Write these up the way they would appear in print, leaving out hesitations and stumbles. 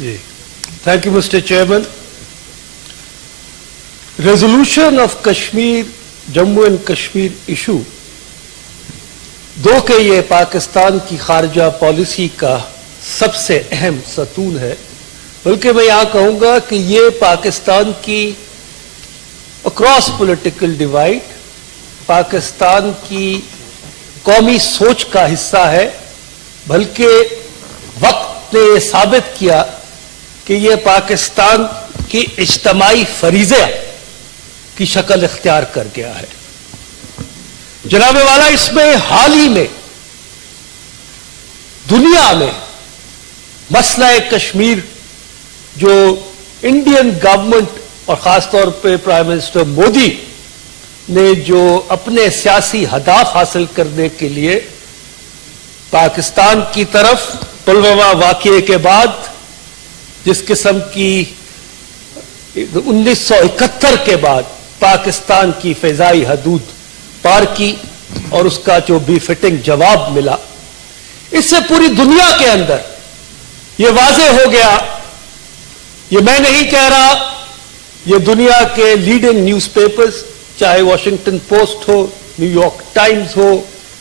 Thank you, Mr. Chairman. Resolution of Kashmir, Jammu and Kashmir issue दो के ये पाकिस्तान की खारजा पॉलिसी का सबसे अहम सतून है, बल्कि मैं यहाँ कहूँगा कि ये पाकिस्तान की अक्रॉस पॉलिटिकल डिवाइड, पाकिस्तान की कौमी सोच का हिस्सा है। बल्कि वक्त ने ये साबित किया कि ये पाकिस्तान की इज्तमाई फरीज़े की शक्ल इख्तियार कर गया है। जनाब वाला, इसमें हाल ही में दुनिया में मसला कश्मीर जो इंडियन गवर्नमेंट और खासतौर पे प्राइम मिनिस्टर मोदी ने जो अपने सियासी हदाफ हासिल करने के लिए पाकिस्तान की तरफ पुलवामा वाक़ये के बाद जिस किस्म की 1971 के बाद पाकिस्तान की फ़िज़ाई हदूद पार की और उसका जो बेफिटिंग जवाब मिला, इससे पूरी दुनिया के अंदर ये वाज़े हो गया, ये मैं नहीं कह रहा, ये दुनिया के लीडिंग न्यूज़पेपर्स, चाहे वॉशिंगटन पोस्ट हो, न्यूयॉर्क टाइम्स हो,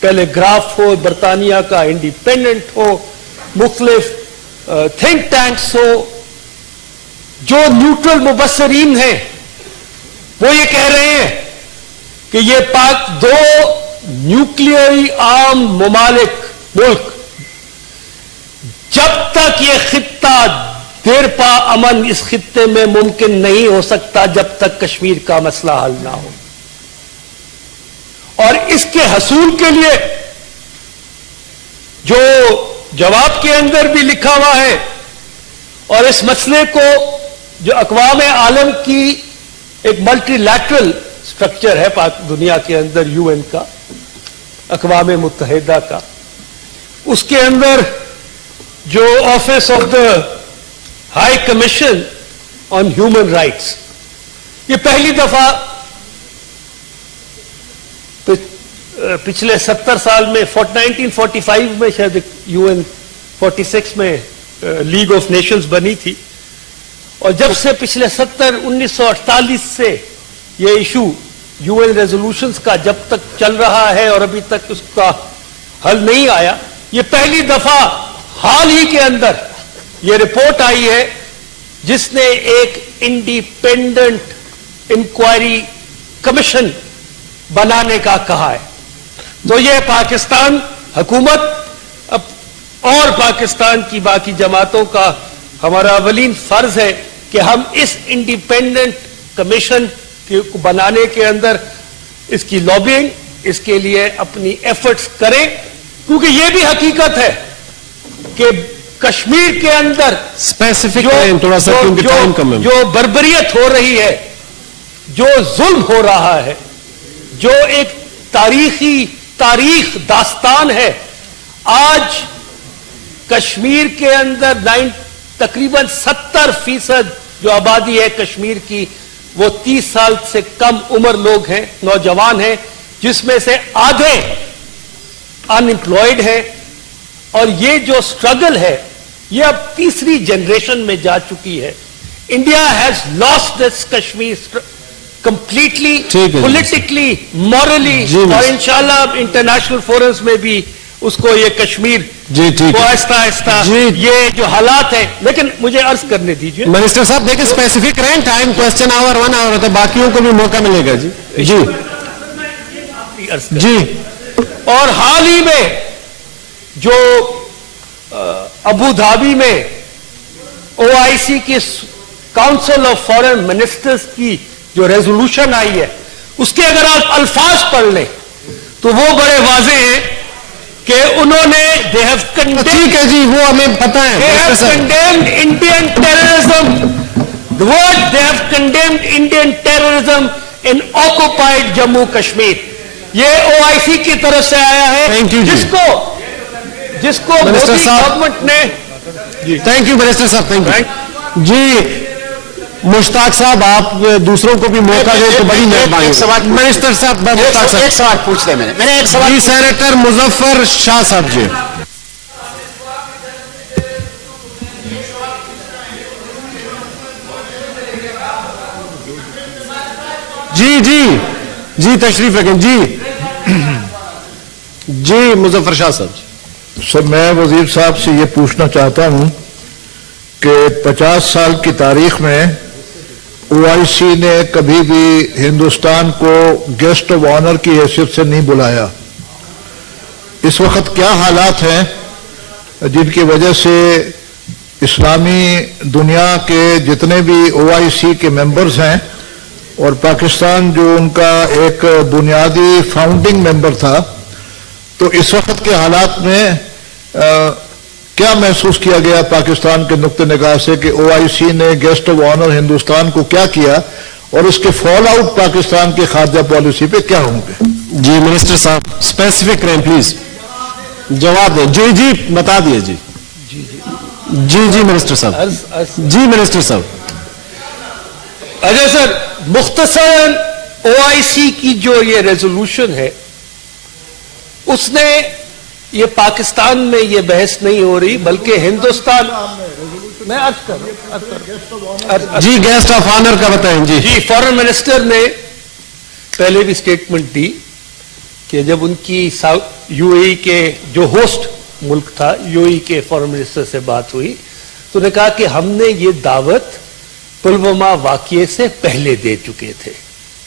टेलीग्राफ हो, बरतानिया का इंडिपेंडेंट हो, मुख्तलिफ थिंक टैंक्स हो, जो न्यूट्रल मुबस्सरीन हैं वो ये कह रहे हैं कि ये पाक दो न्यूक्लियरी आर्म मुल्क जब तक ये खित्ता देरपा अमन इस खित्ते में मुमकिन नहीं हो सकता जब तक कश्मीर का मसला हल ना हो। और इसके हसूल के लिए जो जवाब के अंदर भी लिखा हुआ है और इस मसले को जो अक़वाम आलम की एक मल्टीलैटरल स्ट्रक्चर है दुनिया के अंदर, यूएन का, अक़वाम मुत्तहिदा का, उसके अंदर जो office of the high commission on human rights, ये पहली दफा पिछले 70 साल में 1945 में शायद यूएन 46 में लीग ऑफ नेशंस बनी थी, और जब से पिछले 1948 से ये इशू यूएन रेजोल्यूशंस का जब तक चल रहा है और अभी तक उसका हल नहीं आया, ये पहली दफा हाल ही के अंदर ये रिपोर्ट आई है जिसने एक इंडिपेंडेंट इंक्वायरी कमीशन बनाने का कहा है। तो ये पाकिस्तान हुकूमत और पाकिस्तान की बाकी जमातों का हमारा अवलीन फर्ज है कि हम इस इंडिपेंडेंट कमीशन को बनाने के अंदर इसकी लॉबिंग, इसके लिए अपनी एफर्ट्स करें, क्योंकि ये भी हकीकत है कि कश्मीर के अंदर स्पेसिफिक जो बर्बरियत हो रही है, जो जुल्म हो रहा है, जो एक तारीख दास्तान है, आज कश्मीर के अंदर तकरीबन 70% जो आबादी है कश्मीर की, वो 30 साल से कम उम्र लोग हैं, नौजवान हैं, जिसमें से आधे अनएम्प्लॉयड हैं। और ये जो स्ट्रगल है ये अब तीसरी जनरेशन में जा चुकी है। India has lost this Kashmir completely, politically, morally, और इंशाल्लाह इंटरनेशनल फोरम्स में भी उसको ये कश्मीर को आहिस्ता आहिस्ता ये जो हालात है। लेकिन मुझे अर्ज करने दीजिए मिनिस्टर साहब, देखिए स्पेसिफिक रहें, टाइम क्वेश्चन आवर 1 आवर होता है, बाकियों को भी मौका मिलेगा। जी। और हाल ही में जो अबू धाबी में ओआईसी की काउंसिल ऑफ फॉरेन मिनिस्टर्स की जो रेजोल्यूशन आई है, उसके अगर आप अल्फाज पढ़ लें तो वो बड़े वाजे हैं कि उन्होंने दे हैव कंडेम्ड, ठीक है जी, वो हमें पता है, they have condemned Indian terrorism, the word they have condemned Indian terrorism in occupied Jammu Kashmir. ये ओआईसी की तरफ से आया है, जिसको मोदी गवर्नमेंट ने। थैंक यू मिनिस्टर साहब, थैंक यू जी। मुश्ताक साहब, आप दूसरों को भी मौका दें तो बड़ी मेहरबानी। मिनिस्टर साहब, एक सवाल पूछ दे। मैंने एक सवाल जी, सेनेटर मुजफ्फर शाह साहब जी। جی تشریف رکھیں جی مظفر شاہ صاحب. سر میں وزیر صاحب سے یہ پوچھنا چاہتا ہوں کہ 50 سال کی تاریخ میں OIC نے کبھی بھی ہندوستان کو گیسٹ آف آنر کی حیثیت سے نہیں بلایا. اس وقت کیا حالات ہیں جن کی وجہ سے اسلامی دنیا کے جتنے بھی OIC کے ممبرز ہیں اور پاکستان جو ان کا ایک بنیادی فاؤنڈنگ ممبر تھا، تو اس وقت کے حالات میں کیا محسوس کیا گیا پاکستان کے نقطہ نگاہ سے کہ OIC نے گیسٹ آف آنر ہندوستان کو کیا کیا اور اس کے فال آؤٹ پاکستان کی خارجہ پالیسی پہ کیا ہوں گے؟ جی منسٹر صاحب اسپیسیفک کریں پلیز، جواب دیں. جی بتا دیے. جی منسٹر صاحب. اجے سر، مختصراً OIC کی جو یہ ریزولوشن ہے اس نے یہ پاکستان میں یہ بحث نہیں ہو رہی بلکہ ہندوستان میں جی گیسٹ آف آنر کا بتائیں. جی فارن منسٹر نے پہلے بھی سٹیٹمنٹ دی کہ جب ان کی UAE کے جو ہوسٹ ملک تھا UAE کے فارن منسٹر سے بات ہوئی تو نے کہا کہ ہم نے یہ دعوت پلوامہ واقعے سے پہلے دے چکے تھے.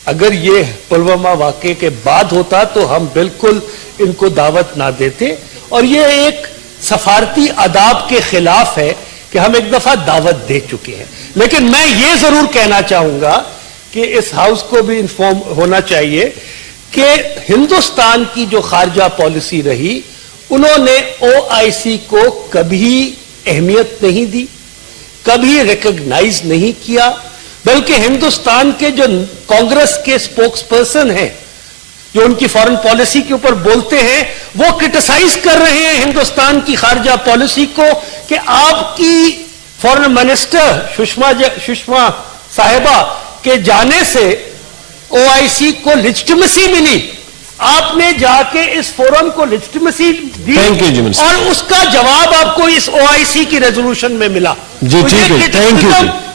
اگر یہ پلوامہ واقعے کے بعد ہوتا تو ہم بالکل ان کو دعوت نہ دیتے، اور یہ ایک سفارتی آداب کے خلاف ہے کہ ہم ایک دفعہ دعوت دے چکے ہیں. لیکن میں یہ ضرور کہنا چاہوں گا کہ اس ہاؤس کو بھی انفارم ہونا چاہیے کہ ہندوستان کی جو خارجہ پالیسی رہی، انہوں نے OIC کو کبھی اہمیت نہیں دی، کبھی ریکگنائز نہیں کیا، بلکہ ہندوستان کے جو کانگریس کے سپوکس پرسن ہیں جو ان کی فارن پالیسی کے اوپر بولتے ہیں، وہ کرٹیسائز کر رہے ہیں ہندوستان کی خارجہ پالیسی کو کہ آپ کی فارن منسٹر سشما صاحبہ کے جانے سے OIC کو لیجٹیمیسی ملی. آپ نے جا کے اس فورم کو لیجٹیمیسی دی اور اس کا جواب آپ کو اس OIC کی ریزولوشن میں ملا.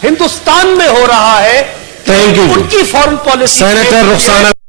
ہندوستان میں ہو رہا ہے ان کی فارن پالیسی. سینیٹر رخسانہ